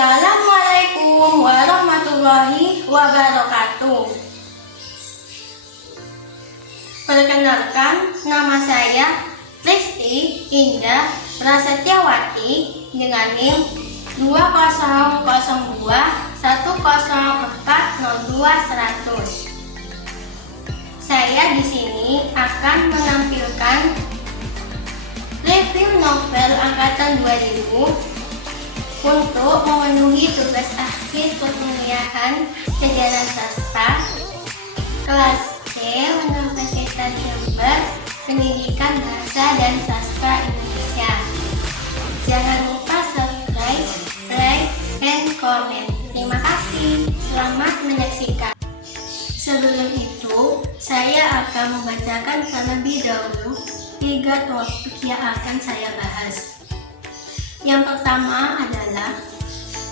Assalamualaikum warahmatullahi wabarakatuh. Perkenalkan, nama saya Risti Indah Prasetyawati dengan NIM 200210402100. Saya di sini akan menampilkan review novel angkatan 2000 untuk memenuhi tugas akhir perkuliahan Sejarah Sastra kelas C Universitas Jember, Pendidikan Bahasa dan Sastra Indonesia. Jangan lupa subscribe, like, dan komen. Terima kasih. Selamat menyaksikan. Sebelum itu, saya akan membacakan terlebih dahulu 3 topik yang akan saya bahas. Yang pertama adalah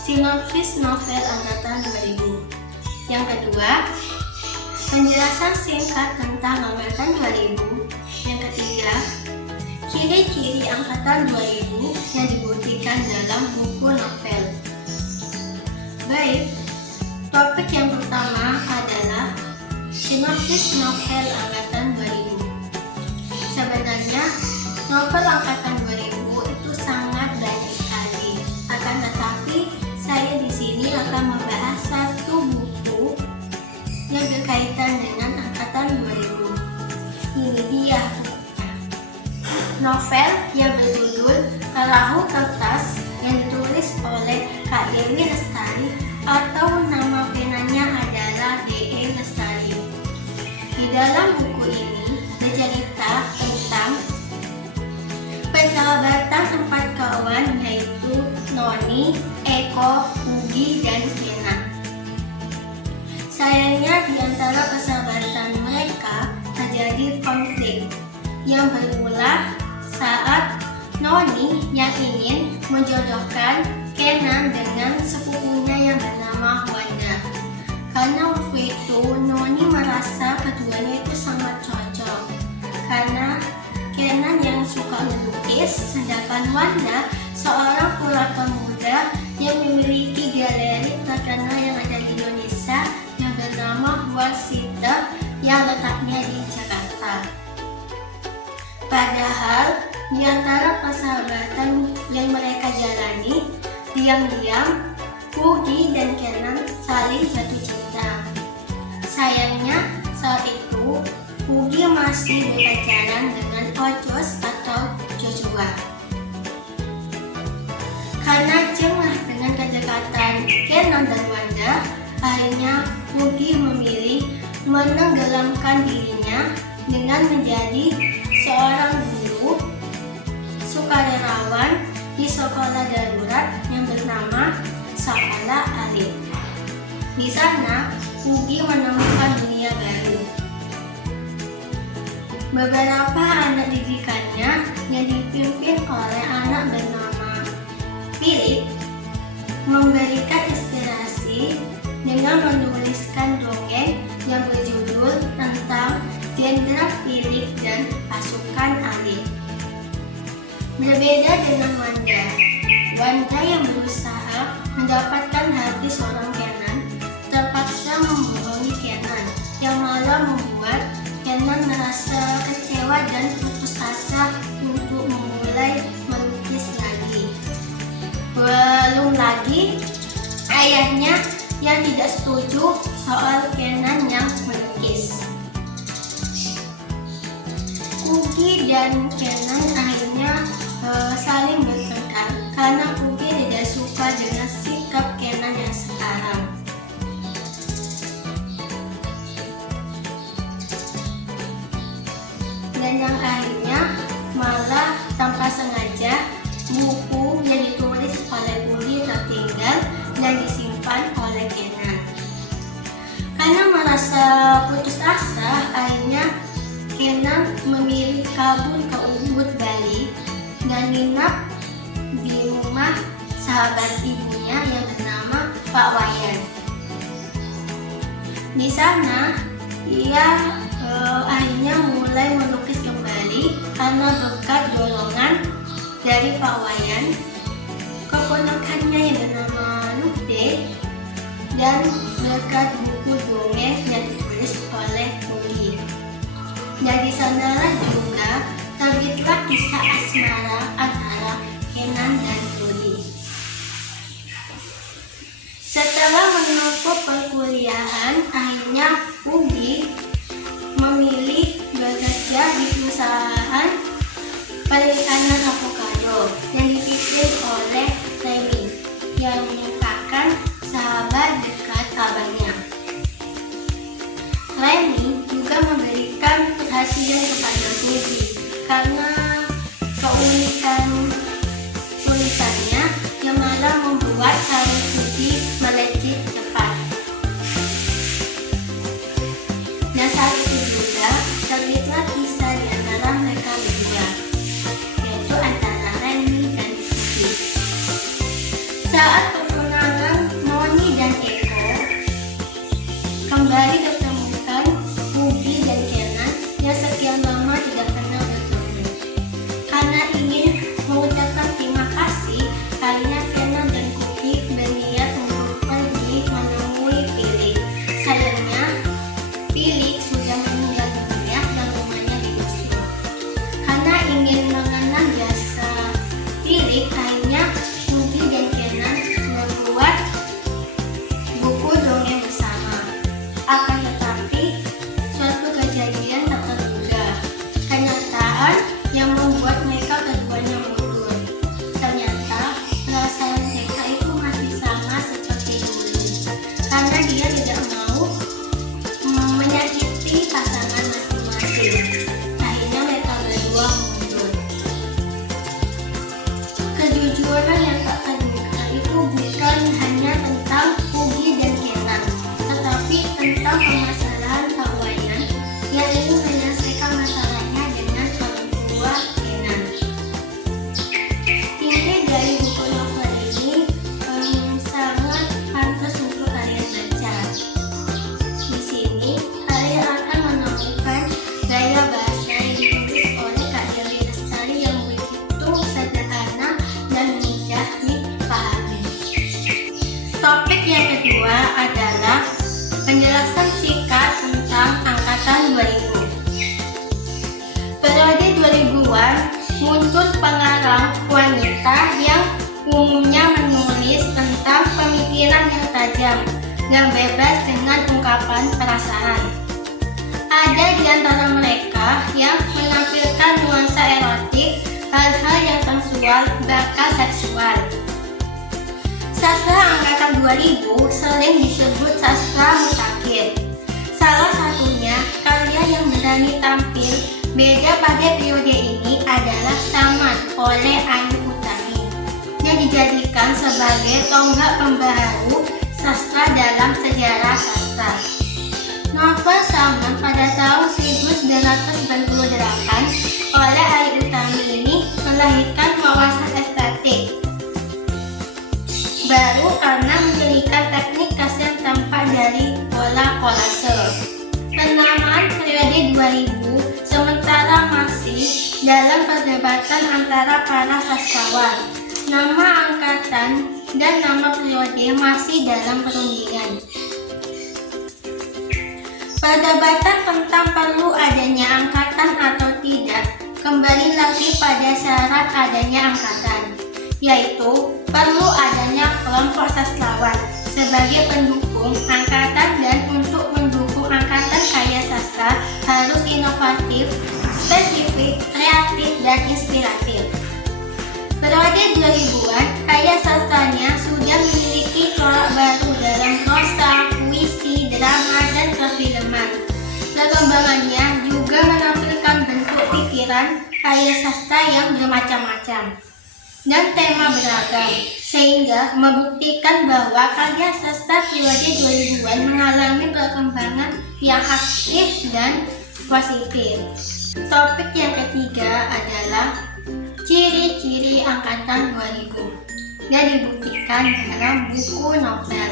sinopsis novel angkatan 2000. Yang kedua, penjelasan singkat tentang angkatan 2000. Yang ketiga, ciri-ciri angkatan 2000 yang dibuktikan dalam buku novel. Baik, topik yang pertama adalah sinopsis novel angkatan 2000. Sebenarnya, novel angkatan 2000 itu sangat banyak sekali. Akan tetapi, saya di sini akan membahas satu buku yang berkaitan dengan angkatan 2000. Ini dia bukunya. Novel yang berjudul Perahu Kertas yang ditulis oleh Kak Dewi Lestari atau nama penanya adalah D.E. Lestari. Di dalam buku ini bercerita tentang persahabatan 4 kawan, yaitu Noni, Eko, Ugi, dan Kenan. Sayangnya di antara persahabatan mereka terjadi konflik yang bermula saat Noni yang ingin menjodohkan Kenan dengan sepupunya yang bernama Wanda. Karena waktu itu Noni merasa keduanya itu sangat cocok karena Kenan yang suka melukis, sedangkan Wanda seorang kurator muda yang memiliki galeri terkenal yang ada di Indonesia yang bernama Warsita yang letaknya di Jakarta. Padahal di antara persahabatan yang mereka jalani, diam-diam Ugi dan Kenan saling jatuh cinta. Sayangnya saat itu Ugi masih berpacaran dengan Ocos atau Joshua. Karena jengah dengan kedekatan Kenan dan Wanda, akhirnya Ugi memilih menenggelamkan dirinya dengan menjadi seorang guru sukarelawan di sekolah darurat yang bernama Sekolah Alif. Di sana, Ugi menemukan dunia baru. Beberapa anak didikannya yang dipimpin oleh anak bernama Philip memberikan inspirasi dengan menuliskan dongeng yang berjudul tentang Jenderal Philip dan pasukan Alif. Berbeda dengan Wanda yang berusaha mendapatkan hati seorang Kenan terpaksa membohongi Kenan yang malah membuat Kenan merasa kecewa dan putus asa untuk memulai melukis lagi. Belum lagi ayahnya yang tidak setuju soal Kenan yang melukis. Ugi dan Kenan akhirnya saling bertengkar karena Ugi tidak suka dengan sikap Kenan yang sekarang. Dan yang akhirnya malah tanpa sengaja buku yang ditulis oleh Ugi tertinggal dan disimpan oleh Kenan. Karena merasa putus asa, akhirnya Kenan memilih kabur ke Ubud, Bali dan menginap di rumah sahabat ibunya yang bernama Pak Wayan. Di sana, ia akhirnya mulai melukis kembali karena berkat dorongan dari Pak Wayan. Keponakannya yang bernama dan berkat buku dongeng yang ditulis oleh Pugi. Dari sanalah juga terbitlah kisah asmara antara Kenan dan Jody. Setelah menempuh perkuliahan, akhirnya Pugi memilih bekerja di perusahaan perikanan avocado yang dipimpin oleh Remy, yang merupakan sahabat dekat abangnya. Remy juga memberikan perhatian kepada Pugi karena keunikan tulisannya yang malah membuat karir Pugi melejit cepat. Dan saat itu juga terbitlah kisah di antara mereka berdua, yaitu antara Remy dan Pugi. Saat pertunangan Moni dan Eko kembali ditemukan Pugi dan Kenan yang sekian lama tidak pernah bertemu. Karena ingin mengucapkan terima kasih, akhirnya Kenan dan Pugi berniat untuk pergi menemui Felix. Sayangnya Felix sudah meninggal dunia dan rumahnya digusur. Karena ingin mengenang jasa Felix, akhirnya Pugi dan Kenan membuat buku dongeng bersama. Akan tetapi, suatu kejadian tak terduga, kenyataan yang membuat mereka keduanya mundur. Ternyata perasaan mereka itu masih sama seperti dulu, karena dia tidak mau menyakiti pasangan masing-masing. Akhirnya mereka berdua mundur. Kejujuran yang tak terduga itu bukan hanya tentang Pugi dan Kenan, tetapi tentang permasalahan kawanan yang ingin menyelesaikan masalahnya dengan orang tua Kenan. Inti dari buku novel ini sangat pantas untuk kalian baca. Di sini, kalian akan menemukan gaya bahasa yang ditulis oleh Kak Dewi Lestari yang begitu sederhana dan mudah dipahami. Topik yang kedua adalah penjelasan singkat tentang angkatan 2000. Periode 2000-an muncul pengarang wanita yang umumnya menulis tentang pemikiran yang tajam dan bebas dengan ungkapan perasaan. Ada di antara mereka yang menampilkan nuansa erotik, hal-hal yang sensual, bahkan seksual. Sastra angkatan 2000 sering disebut sastra mutakhir. Salah satunya karya yang berani tampil beda pada periode ini adalah Samad oleh Ayu Utami, yang dijadikan sebagai tonggak pembaharu sastra dalam sejarah sastra. Novel Samad pada tahun 1998 oleh Ayu Utami ini melahirkan wawasan estetik baru karena memberikan teknik khas yang tampak dari pola kolase. Penamaan periode 2000 sementara masih dalam perdebatan antara para sastrawan. Nama angkatan dan nama periode masih dalam perundingan. Perdebatan tentang perlu adanya angkatan atau tidak kembali lagi pada syarat adanya angkatan, yaitu perlu adanya kelompok sastrawan sebagai pendukung angkatan, dan untuk mendukung angkatan karya sastra harus inovatif, spesifik, kreatif, dan inspiratif. Periode 2000-an, karya sastranya sudah memiliki corak baru dalam prosa, puisi, drama, dan perfilman. Perkembangannya juga menampilkan bentuk pikiran karya sastra yang bermacam-macam dan tema beragam, sehingga membuktikan bahwa karya sastra periode 2000-an mengalami perkembangan yang aktif dan positif. Topik yang ketiga adalah ciri-ciri angkatan 2000 dan dibuktikan dalam buku novel.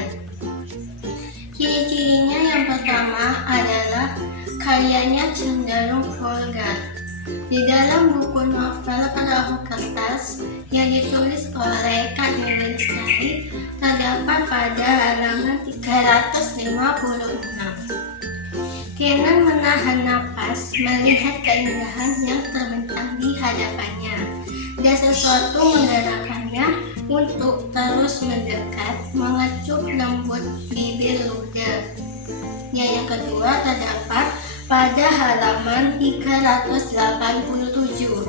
Ciri-cirinya yang pertama adalah karyanya cenderung vulgar. Di dalam buku novel pada perahu kertas yang ditulis oleh Kak Dewi Lestari terdapat pada halaman 356. Kenan menahan napas melihat keindahan yang terbentang di hadapannya, dan sesuatu menggerakkannya untuk terus mendekat, mengecup lembut bibir Luda. Yang kedua terdapat pada halaman 387.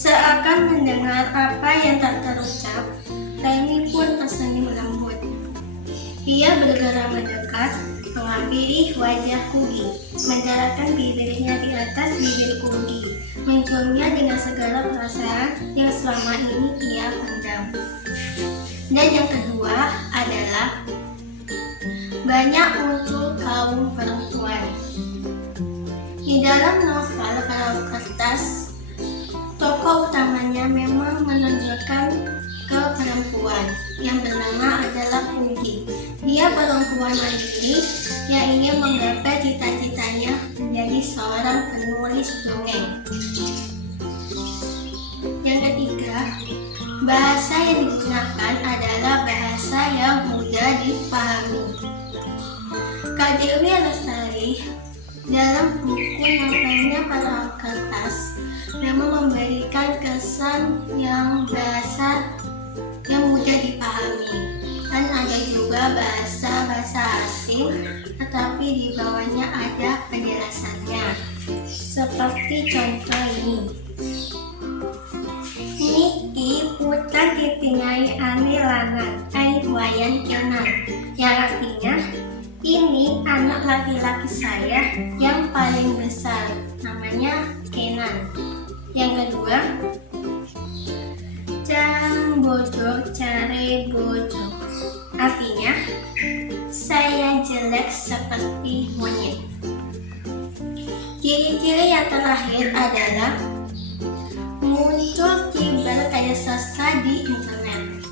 Seakan mendengar apa yang tak terucap, Remy pun tersenyum lembut. Ia bergerak mendekat, menghampiri wajah Kugi, mendaratkan bibirnya di atas bibir Kugi, menciumnya dengan segala perasaan yang selama ini ia pendam. Dan yang kedua adalah banyak muncul kaum perempuan. Di dalam novel Perahu Kertas, tokoh utamanya memang menonjolkan ke perempuan yang bernama adalah Kugi. Dia perempuan mandiri yang ingin menggapai cita-citanya menjadi seorang penulis dongeng. Yang ketiga, bahasa yang digunakan adalah bahasa yang mudah dipahami. Kak Dewi Lestari dalam buku novelnya Perahu Kertas memang memberikan kesan yang bahasa yang mudah dipahami, dan ada juga bahasa asing tetapi di bawahnya ada penjelasannya, seperti contoh ini. Niki putan ditingai ane lanang ai wayan kyonan, yang artinya ini anak laki-laki saya yang paling besar, namanya Kenan. Yang kedua, Jang bojo care bojo, artinya saya jelek seperti monyet. Ciri-ciri yang terakhir adalah muncul berkarya sastra di internet.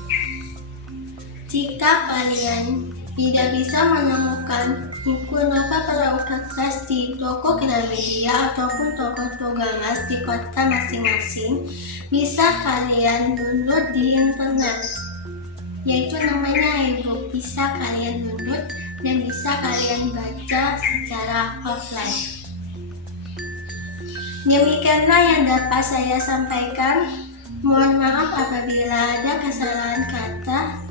Jika kalian tidak bisa menemukan buku novel Perahu Kertas di toko Gramedia ataupun toko gamas di kota masing-masing, bisa kalian download di internet, yaitu namanya e-book. Bisa kalian download dan bisa kalian baca secara offline. Demikianlah yang dapat saya sampaikan. Mohon maaf apabila ada kesalahan kata.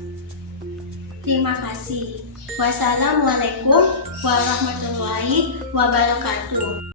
Terima kasih. Wassalamualaikum warahmatullahi wabarakatuh.